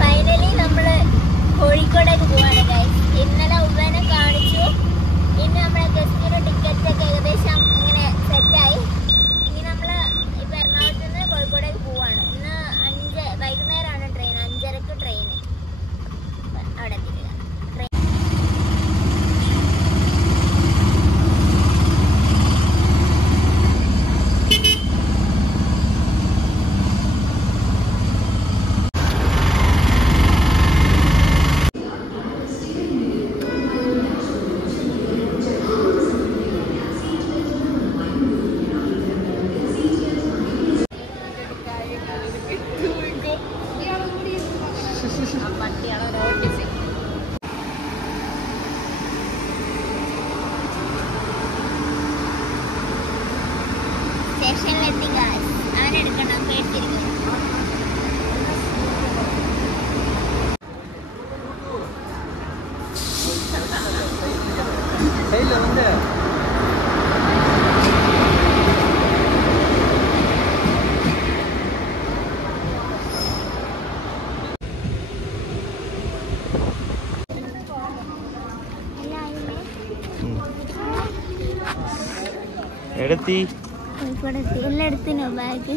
Finally നമ്മള് കോഴിക്കോടേക്ക് പോവാണ് guys. ഇന്നലെ ഉവ്വനെ കാണിച്ചു. ഇന്ന് നമ്മളെ ജസ്റ്റ് ടിക്കറ്റ് ഒക്കെ ഏകദേശം ഇങ്ങനെ സെറ്റായി. ഇനി നമ്മള് ഇപ്പൊ എറണാകുളത്ത് നിന്ന് കോഴിക്കോടേക്ക് പോവാണ്. ഇന്ന് 5 വൈകുന്നേരമാണ് ട്രെയിൻ. 5:30ക്ക് ട്രെയിന് അവിടെ എത്തിക്കുക. സ്റ്റേഷനിലെത്തി ഗൈസ്. അവനെടുക്കണം, പേടിച്ചിരിക്കുന്നു. എടത്തി എല്ലായിടത്തിനോ ബാഗ്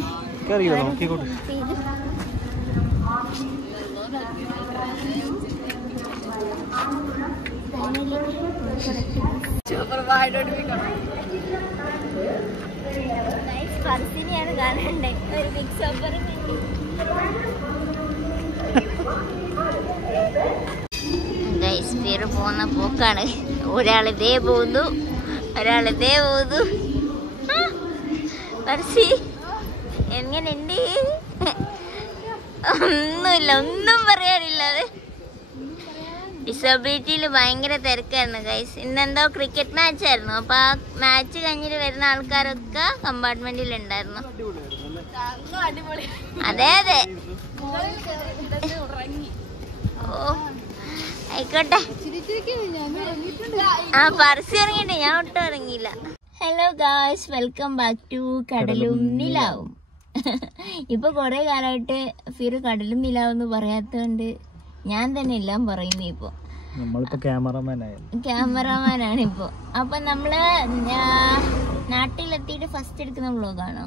പർസിനെയാണ് കാണണ്ടേ. ഒരു ബിഗ് സോപ്പർ ഗൈസ് പോകുന്ന പോക്കാണ്. ഒരാളിതേ പോകുന്നു, ഒരാളിതേ പോകുന്നു. പർസി എങ്ങനെയുണ്ട്? ഒന്നുമില്ല, ഒന്നും പറയാനില്ലാതെ. ഡിസബിലിറ്റിയിൽ ഭയങ്കര തിരക്കായിരുന്നു ഗൈസ്. ഇന്നെന്തോ ക്രിക്കറ്റ് മാച്ച് ആയിരുന്നു. അപ്പൊ ആ മാച്ച് കഴിഞ്ഞിട്ട് വരുന്ന ആൾക്കാരൊക്കെ കമ്പാർട്ട്മെന്റിൽ ഉണ്ടായിരുന്നു. അതെ അതെ, ഓ ആയിക്കോട്ടെ. ആ പർസി ഇറങ്ങിയിട്ട് ഞാൻ ഒട്ടും ഇറങ്ങിയില്ല. Hello guys, welcome back to കടലും നിലാവും. ഇപ്പൊ കൊറേ കാലമായിട്ട് ഫിർ കടലും നിലാവെന്ന് പറയാത്തോണ്ട് ഞാൻ തന്നെ എല്ലാം പറയുന്നു. ഇപ്പൊ ക്യാമറമാനാണ് ഇപ്പൊ. അപ്പൊ നമ്മള് നാട്ടിലെത്തിയിട്ട് ഫസ്റ്റ് എടുക്കുന്ന വ്ളോഗാണോ?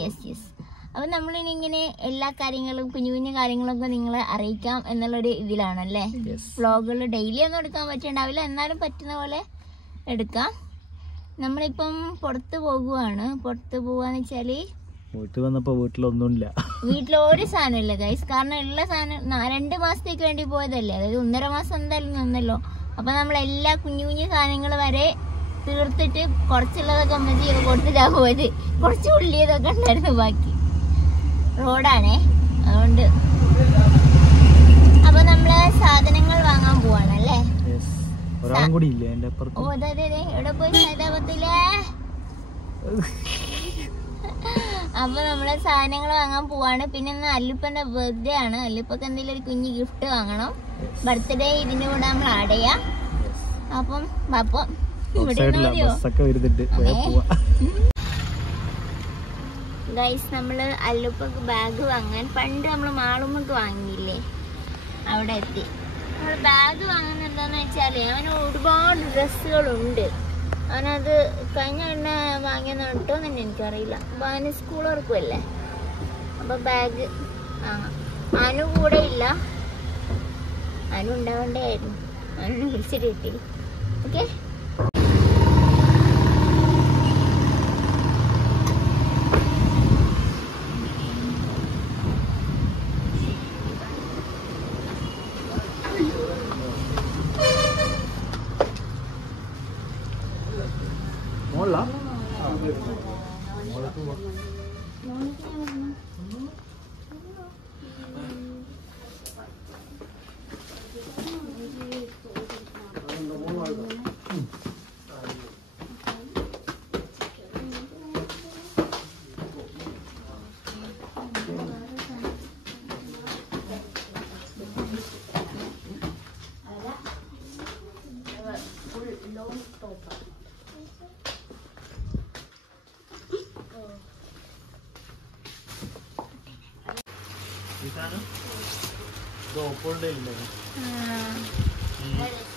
Yes yes. അപ്പൊ നമ്മളിനി ഇങ്ങനെ എല്ലാ കാര്യങ്ങളും, കുഞ്ഞു കുഞ്ഞു കാര്യങ്ങളൊക്കെ നിങ്ങളെ അറിയിക്കാം എന്നുള്ളൊരു ഇതിലാണല്ലേ. വ്ളോഗുകൾ ഡെയിലി ഒന്നും എടുക്കാൻ പറ്റുന്നുണ്ടാവില്ല, എന്നാലും പറ്റുന്ന പോലെ എടുക്കാം. നമ്മളിപ്പം പുറത്ത് പോകുവാണ്. പുറത്ത് പോവാന്ന് വെച്ചാല് വീട്ടിൽ വന്നപ്പോ വീട്ടിലൊന്നുമില്ല, വീട്ടിലൊരു സാധനം ഇല്ല ഗൈസ്. കാരണം ഉള്ള സാധനം 2 മാസത്തേക്ക് വേണ്ടി പോയതല്ലേ, അതായത് 1.5 മാസം എന്തായാലും നിന്നല്ലോ. അപ്പൊ നമ്മളെല്ലാ കുഞ്ഞു കുഞ്ഞു സാധനങ്ങൾ വരെ തീർത്തിട്ട് കുറച്ചുള്ളതൊക്കെ അമ്മച്ചി കൊടുത്തിട്ടാ പോയത്. കുറച്ച് ഉള്ളിയതൊക്കെ ഉണ്ടായിരുന്നു ബാക്കി. റോഡാണേ, അതുകൊണ്ട്. അപ്പൊ നമ്മള് സാധനങ്ങൾ വാങ്ങാൻ പോവാണല്ലേ. ഓ അതെ അതെ, എവിടെ പോയി സൈതാപത്തില്ലേ. അപ്പൊ നമ്മള് സാധനങ്ങൾ വാങ്ങാൻ പോവാണ്. പിന്നെ ഇന്ന് അല്ലുപ്പന്റെ ബർത്ത്ഡേ ആണ്. അല്ലുപ്പൊക്കെ എന്തെങ്കിലും ഒരു കുഞ്ഞു ഗിഫ്റ്റ് വാങ്ങണം. ബർത്ത്ഡേ ഇതിന്റെ കൂടെ നമ്മൾ ആഡ് ചെയ്യാം. അപ്പം ഗൈസ്, നമ്മള് അല്ലുപ്പൊക്കെ ബാഗ് വാങ്ങാൻ പണ്ട് നമ്മള് മാളുമ്മക്ക് വാങ്ങിയില്ലേ, അവിടെ എത്തി. നമ്മള് ബാഗ് വാങ്ങുന്നത് എന്താന്ന് വെച്ചാല് അവന് ഒരുപാട് ഡ്രസ്സുകളുണ്ട്. അവനത് കഴിഞ്ഞ എണ്ണ വാങ്ങിയെന്ന് കേട്ടോ തന്നെ എനിക്കറിയില്ല. അപ്പൊ അവന് സ്കൂൾ തുറക്കുമല്ലേ, അപ്പൊ ബാഗ് വാങ്ങാം. അനു കൂടെ ഇല്ല, അനു ഉണ്ടാവണ്ടേ ആയിരുന്നു. അനു വിളിച്ചിട്ട് കിട്ടി. ഓക്കെ, ആപ്പിളിന്റെ ഇല്ലേ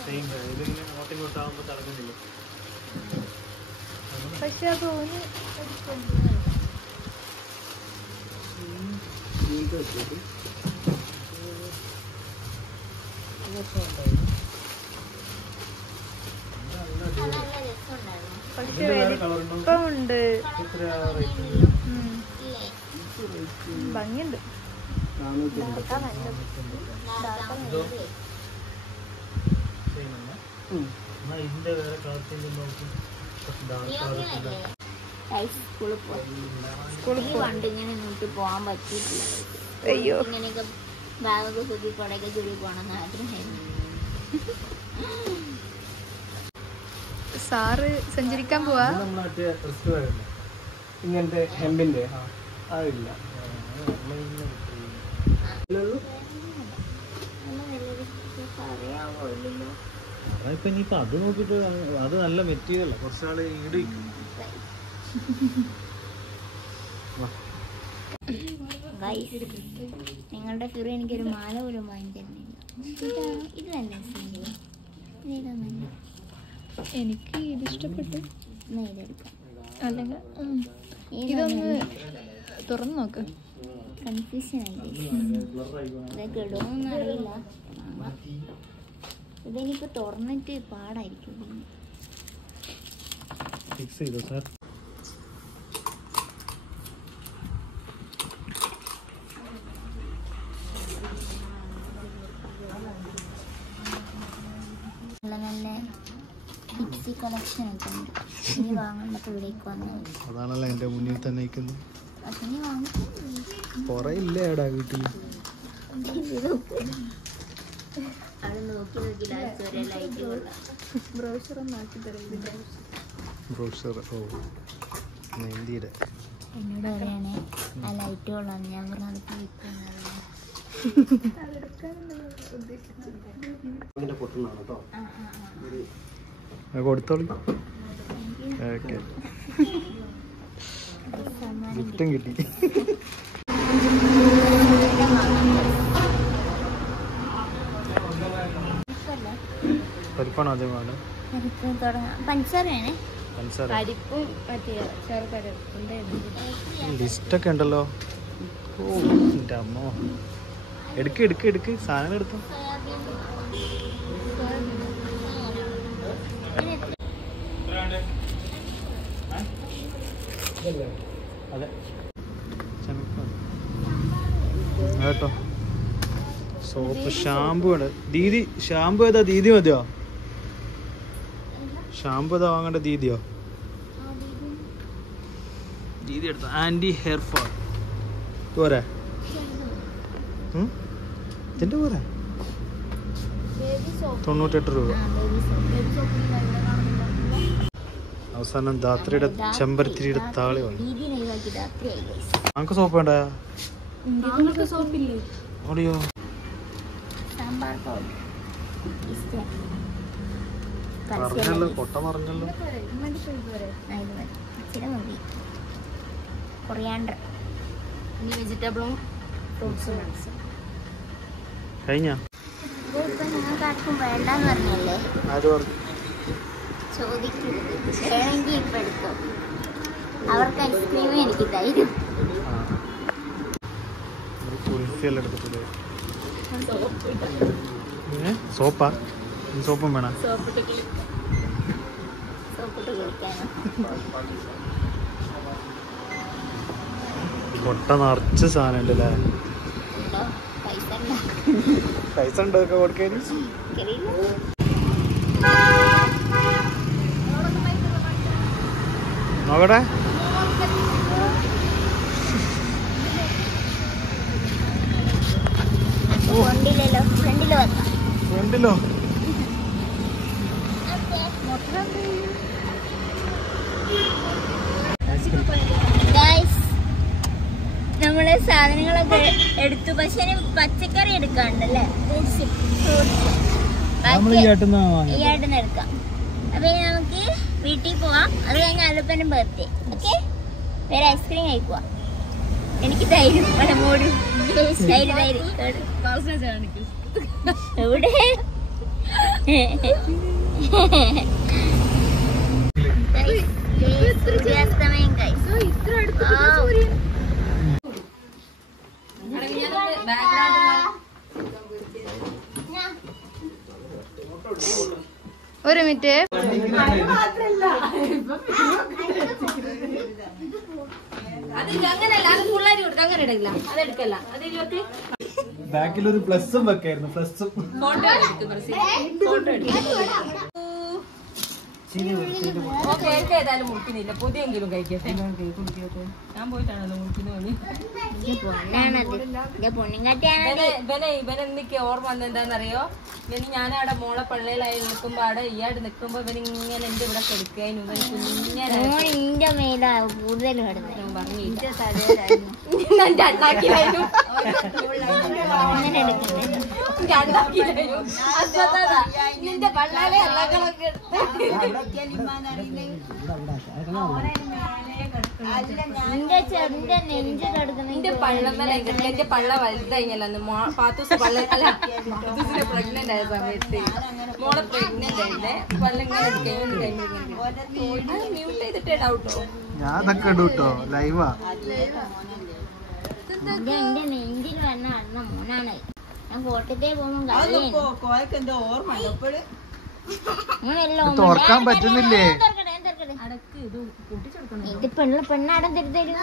സെയിം ഇതിങ്ങനെ അങ്ങോട്ടും ഇങ്ങോട്ടാകുമ്പോ തടങ്ങുന്നില്ല. പക്ഷെ അത് ഓന് പക്ഷെ വലിപ്പമുണ്ട്, ഭംഗിയുണ്ട്. ഇതിന്റെ വേറെ കളർ സ്കൂളിൽ പണ്ട് ഇങ്ങനെ ഇങ്ങോട്ട് പോകാൻ പറ്റിയിട്ടില്ല. അയ്യോ, ഇങ്ങനെയൊക്കെ ബാഗൊക്കെ തൂക്കി കൊടയൊക്കെ ചുരുക്കി പോകണമെന്ന് ആഗ്രഹമായിരുന്നു. സാറ് സഞ്ചരിക്കാൻ പോവാ. ഇങ്ങനത്തെ ഹെമ്പിന്റെ അതില്ല. ഇപ്പൊ ഇനിയിപ്പൊ അത് നോക്കിട്ട് അത് നല്ല മെറ്റീരിയൽ കുറച്ചാള് ഈട് നിങ്ങളുടെ ഫിറു എനിക്കൊരു മാല പോലും വാങ്ങി തരുന്നില്ല. ഇത് നല്ല ഇതാ നല്ല. എനിക്ക് ഇത് ഇഷ്ടപ്പെട്ടു. എന്നാ ഇതെടുക്കാം. അല്ലെങ്കിൽ ഇതൊന്ന് തുറന്നു നോക്ക്. കൺഫ്യൂഷൻ ആയി. ഇതൊക്കെ ഇടുമോന്നൊന്നും അറിയില്ല. ഇതെനിക്ക് തുറന്നിട്ട് പാടായിരിക്കും. ഫിക്സ് ചെയ്തോ സാർ? നല്ല നല്ല ഹിപ്സി കളക്ഷൻ ഒക്കെ ഉണ്ട്. ഇനി വാങ്ങേണ്ടപ്പോൾ ഇവിടേക്ക് വന്നാൽ അതാണല്ലോ എന്റെ മുന്നിൽ തന്നെ നിൽക്കുന്നത്. അതിന് വാങ്ങി കൊറയില്ലേടാ വീട്ടിൽ. അവിടെ നോക്കി നോക്കി ലാസ്റ്റ് വരെ ലൈറ്റ് കൊള്ളാം. ബ്രൗസർ ഒന്ന് ആക്കി തരാം. ബ്രൗസർ ഹിന്ദിയുടെ എന്നോട് പറയണേ ആ ലൈറ്റ് കൊള്ളാം. ഞാൻ പറഞ്ഞത് കൊടുത്തോളി. ഗിഫ്റ്റും കിട്ടി. പരിപ്പാണ് ആദ്യം വേണം. പഞ്ചസാരയാണേ. പരിപ്പും മറ്റേ ശർക്കര ലിസ്റ്റൊക്കെ ഉണ്ടല്ലോ. ഓ എൻ്റെ അമ്മോ. എടുക്ക് എടുക്ക് എടുക്ക് സാധനങ്ങൾ എടുത്തോ. അതെ കേട്ടോ. സോപ്പ് ഷാമ്പു ആണ്. ദീദി ഷാമ്പു ഏതാ? ദീദി മതിയോ? ഷാമ്പു ഏതാ വാങ്ങേണ്ട? ദീദിയോ? ദീദി എടുത്തോ. ആൻറ്റി ഹെയർ ഫാൾ പോരാ? ഇതിൻ്റെ പോരാ? 98 രൂപ. അവസാനം ധാത്രിയുടെ ചെമ്പരത്തിരിയുടെ താളി വാങ്ങി. നമുക്ക് സോപ്പ് വേണ്ട? ഓടിയോ? പറഞ്ഞല്ലോ, കൊട്ട പറഞ്ഞല്ലോ. കൊറിയാണ്ടർ. ഇനി വെജിറ്റബിളും ഫ്രൂട്ട്സും കഴിഞ്ഞ ഇപ്പൊ നിങ്ങൾക്ക് ആർക്കും വേണ്ടെന്ന് പറഞ്ഞല്ലേ? ആര് പറഞ്ഞു? ചോദിക്കരുത്. വേണമെങ്കിൽ ഇപ്പൊ എടുക്കും. അവർക്ക് ഐസ്ക്രീം എനിക്ക് തരും. സോപ്പാ? സോപ്പും വേണം? സോപ്പിട്ട് കുളിക്കാനോ? കൊട്ട നിറച്ച് സാധനം ഉണ്ടല്ലേ. ഉണ്ടോ? പൈസ ഉണ്ടോ ഒക്കെ കൊടുക്കാൻ? നോക്കട്ടെ. ഫ്രണ്ടിലോ? നമ്മള് സാധനങ്ങളൊക്കെ എടുത്തു. പക്ഷെ പച്ചക്കറി എടുക്കാണ്ടല്ലേ? ഈയാട്ടിന്ന് എടുക്കാം. അപ്പൊ ഇനി നമുക്ക് വീട്ടിൽ പോവാം. അത് കഴിഞ്ഞ് അലുപ്പനും ബർത്ത്ഡേ. ഓക്കെ, വേറെ ഐസ്ക്രീം കഴിക്കുക. എനിക്ക് തൈരും മോരും തൈര് എവിടെ സൂര്യാസ്തമയം ഒരു മിനിറ്റ്. ബാക്കിലൊരു പ്ലസും വെക്കായിരുന്നു. പ്ലസും ഏതായാലും മുട്ടിനില്ല. പുതിയെങ്കിലും കഴിക്കട്ടെ. ഞാൻ പോയിട്ടാണല്ലോ മുട്ടിന് ഇവനെന്തൊക്കെ ഓർമ്മ വന്നെന്താന്നറിയോ? ഇവന് ഞാനവിടെ മോളെ പള്ളിയിലായി നിൽക്കുമ്പോ അവിടെ ഇയാട് നിൽക്കുമ്പോ ഇവനിങ്ങനെ എന്റെ ഇവിടെ കെടുക്കാനും ഇവന് കുഞ്ഞിന്റെ മേലാ കൂടുതൽ നിന്റെ പള്ളാലെ അള്ളകളൊക്കെ എന്റെ പള്ളമല എന്റെ പള്ള വലുതായില്ല. പാത്തൂസ് പള്ള അല്ല, പാത്തൂസിന്റെ പ്രഗ്നന്റ് ആയ സമയത്ത് മോളെ പ്രഗ്നന്റ് ആയില്ലേ. പള്ളിങ്ങനെ മ്യൂട്ട് ചെയ്തിട്ടേ ഡൗട്ടോ. ഞാൻ അതൊക്കെ ഇടൂട്ടോ ലൈവാ. എന്റെ നെഞ്ചിൽ വന്ന അണ്ണ മോനാണ്. ഞാൻ കോട്ടയത്തെ പോകുമ്പോ തുറക്കാൻ പറ്റുന്നില്ലേ? ഇത് പെണ്ണാടം തരുതരും.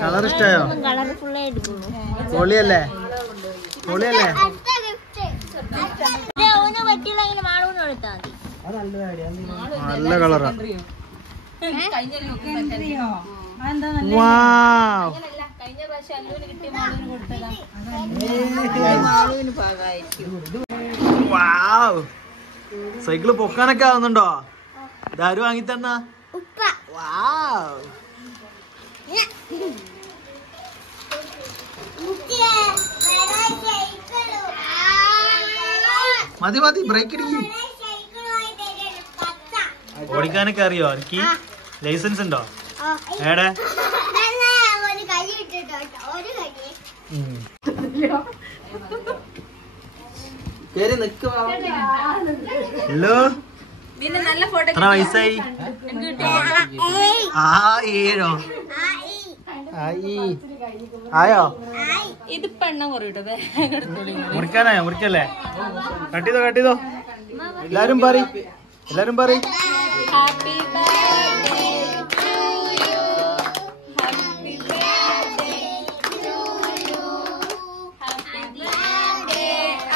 കളർ ഇഷ്ടായോ? കളർഫുൾ ആയിട്ട് പൊളിയല്ലേ? പൊളിയല്ലേ? ഓന് പറ്റിയില്ലെങ്കിൽ മാളൂന്ന് കൊടുത്താൽ മതി. നല്ല കളറാ. കഴിഞ്ഞ പ്രാവശ്യം അല്ലൂന് കിട്ടിയ മാളൂന് കൊടുത്തതാ. സൈക്കിള് പൊക്കാനൊക്കെ ആവുന്നുണ്ടോ? ഇതാര് വാങ്ങി തന്നാ? മതി മതി, ബ്രേക്ക് ഇടിക്കും. ഓടിക്കാനൊക്കെ അറിയോ? എനിക്ക് ലൈസൻസ് ഉണ്ടോ? ഏടെ ഹലോ, പിന്നെ നല്ല ഫോട്ടോ എത്ര വയസ്സായി? ഏഴോ? ആയോ? ഇതിപ്പോ എണ്ണം കുറയൂട്ടോ. മുറിക്കാനായോ? മുറിക്കല്ലേ? കട്ടിതോ കട്ടിതോ. എല്ലാരും പറയും, എല്ലാരും പറയും. Happy birthday to you, happy birthday to you, happy birthday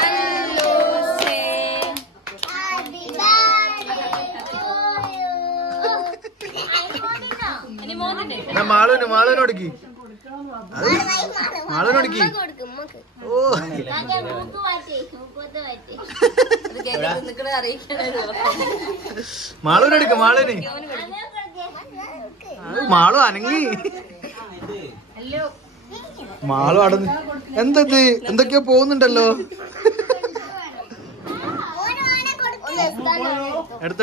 അല്ലൂസേ, ഹാപ്പി ബർത്ത്ഡേ ടു യു. ഇനി മോനുണ്ട്. മാളൂനോടുക്കി മാളൂനോടുക്കി. ഓ, മാളൂനെടുക്ക. മാളൂന് മാളു അനങ്ങി. മാളു അടന്ന് എന്തത്? എന്തൊക്കെയോ പോകുന്നുണ്ടല്ലോ.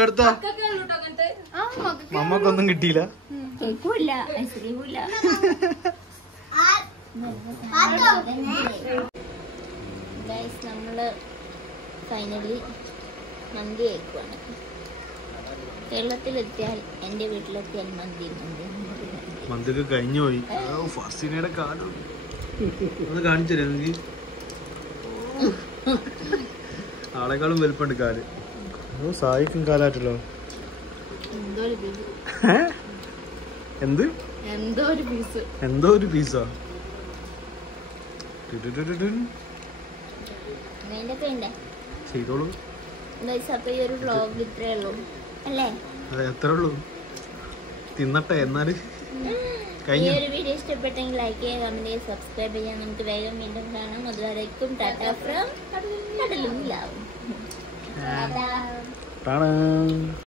എടുത്തോ. മമ്മക്കൊന്നും കിട്ടിയില്ല. നമ്മള് ഫൈനലി മന്തി കഴിക്കുവാണ്. കേരളത്തിലെത്തിയാൽ എൻ്റെ വീട്ടിലെത്തിയാൽ മന്തിക്ക് കഴിഞ്ഞു പോയി. ഫസിനയുടെ കാലം ഒന്ന് കാണിച്ചു തരാം എനിക്ക്. ആളെക്കാളും വലുപ്പമുണ്ട് കാല്. സായിക്കും കാലാറ്റല്ലോ. എന്ത്? എന്തോ ഒരു പീസാ. ചെയ്തോളൂ. ഒരു വ്ലോഗ് ഇത്രേ ഉള്ളൂ അല്ലേ? അതെ, എത്ര ഉള്ളൂ. തിന്നട്ടെ എന്നാല്. ഈ ഒരു വീഡിയോ ഇഷ്ടപ്പെട്ടെങ്കിൽ ലൈക്ക് ചെയ്യുക, കമന്റ് ചെയ്യുക, സബ്സ്ക്രൈബ് ചെയ്യാൻ. നമുക്ക് വേഗം വീണ്ടും കാണാം. അതുവരേക്കും ടാറ്റ ഫ്രം കടലും ലാവും.